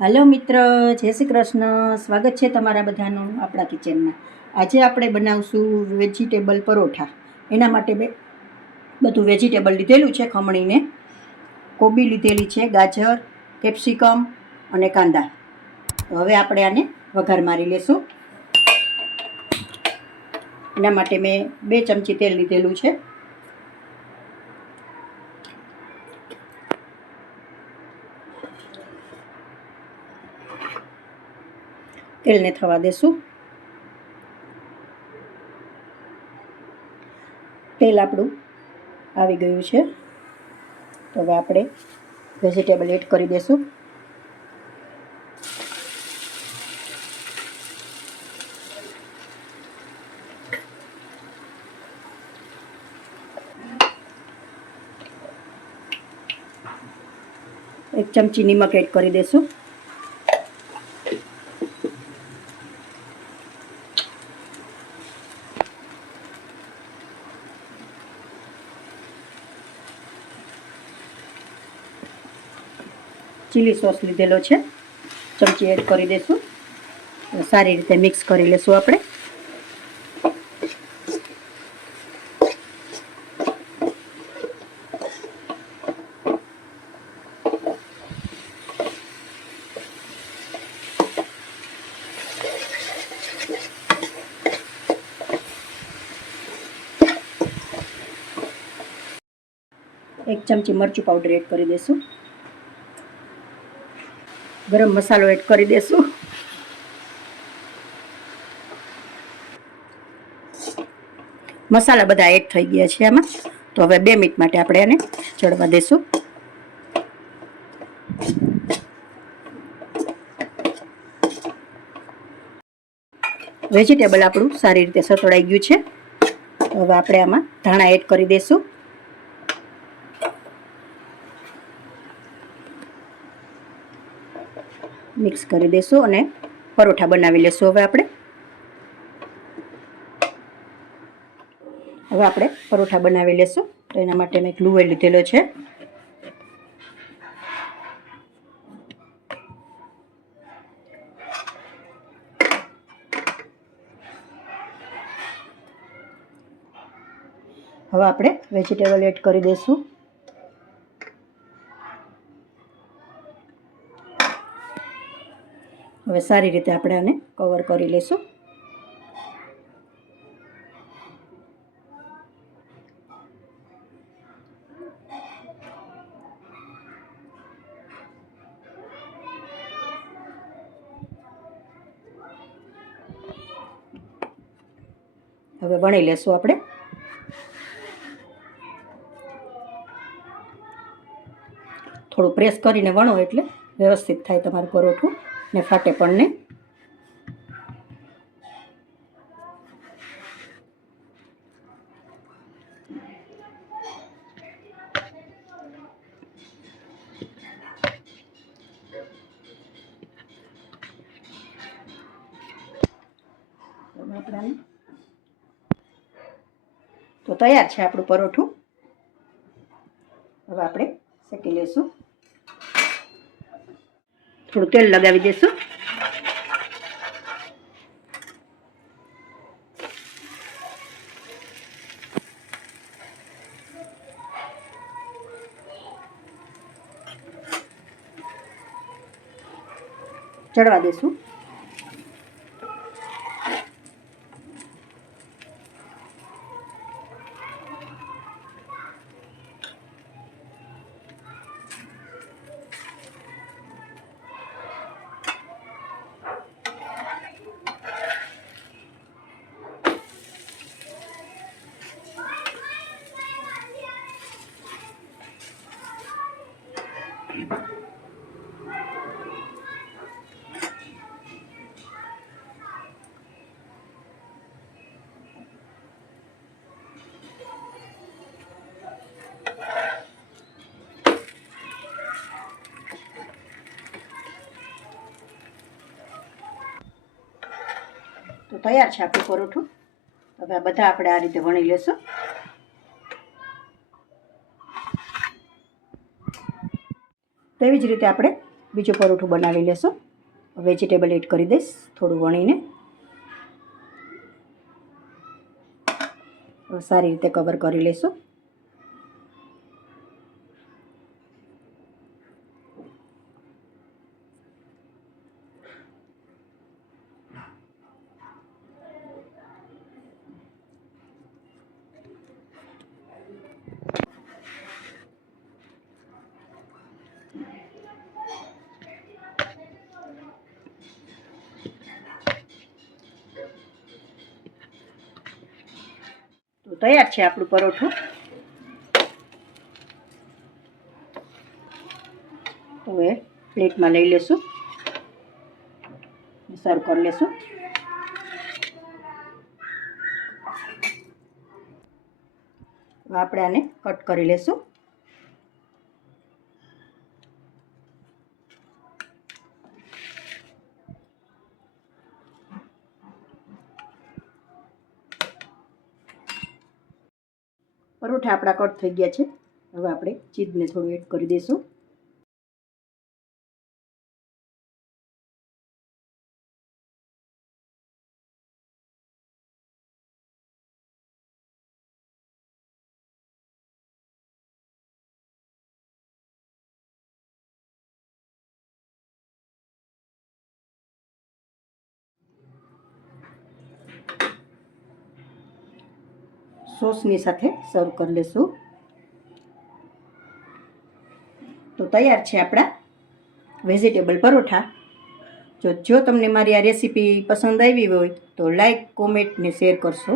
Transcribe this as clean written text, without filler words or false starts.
Hello मित्र, जय श्री कृष्ण। स्वागत है तमारा बधानु आपणा किचन में। आज આપણે બનાવશું વેજીટેબલ પરોઠા। એના માટે બધું વેજીટેબલ લીધેલું છે ખમણીને। કોબી લીધેલી છે, ગાજર, કેપ્સિકમ અને કાંદા। તો હવે આપણે આને વઘાર મારી લેશું। એના માટે મેં 2 ચમચી તેલ લીધેલું છે। તેલને થવા દેશું। તેલ આપણું આવી ગયું છે, તો હવે આપણે વેજીટેબલ એડ કરી દઈશું। એક ચમચી નમક એડ કરી દઈશું। ચીલી સોસ લીધેલો છે, ચમચી એડ કરી દઈશું। સારી રીતે મિક્સ કરી લેશું આપણે। એક ચમચી મરચું પાવડર એડ કરી દઈશું। ગરમ મસાલો એડ કરી દઈશું। મસાલા બધા એડ થઈ ગયા છે આમાં। તો હવે 2 મિનિટ માટે આપણે આને ચડવા દઈશું। વેજીટેબલ આપણું સારી રીતે સતળાઈ ગયું છે। હવે આપણે આમાં ધાણા એડ કરી દઈશું। મિક્સ કરી દઈશું અને પરોઠા બનાવી લેશું। હવે આપણે પરોઠા બનાવી લેશું। તો એના માટે મેં લુવેર લીધેલો છે। હવે આપણે વેજીટેબલ એડ કરી દઈશું। હવે સારી રીતે આપણે આને કવર કરી લઈશું। હવે વણી લેશું આપણે। થોડું પ્રેસ કરીને વણો એટલે વ્યવસ્થિત થાય તમારું પરોઠું ને ફાટે પણ નહીં। તો તૈયાર છે આપણું પરોઠું। હવે આપણે શેકી લઈશું। થોડું તેલ લગાવી દઈશું। ચડવા દઈશું। તો તૈયાર છે આપણું પરોઠું। હવે આ બધા આપણે આ રીતે વણી લેશું। તેવી જ રીતે આપણે બીજું પરોઠું બનાવી લેશું. વેજીટેબલ એડ કરી દઈશ થોડું વણીને. સારી રીતે કવર કરી લેશું. તો તૈયાર છે આપણું પરોઠું. હવે પ્લેટમાં લઈ લેશું, સર્વ કરી લેશું. આપણે આને કટ કરી લેશું. પરોઠા આપણા કટ થઈ ગયા છે. હવે આપણે ચીઝને થોડું એડ કરી દઈશું. સોસની સાથે સર્વ કરી લેશું. તો તૈયાર છે આપણા વેજીટેબલ પરોઠા. જો તમને મારી આ રેસીપી પસંદ આવી હોય તો લાઈક, કોમેન્ટ ને શેર કરશો.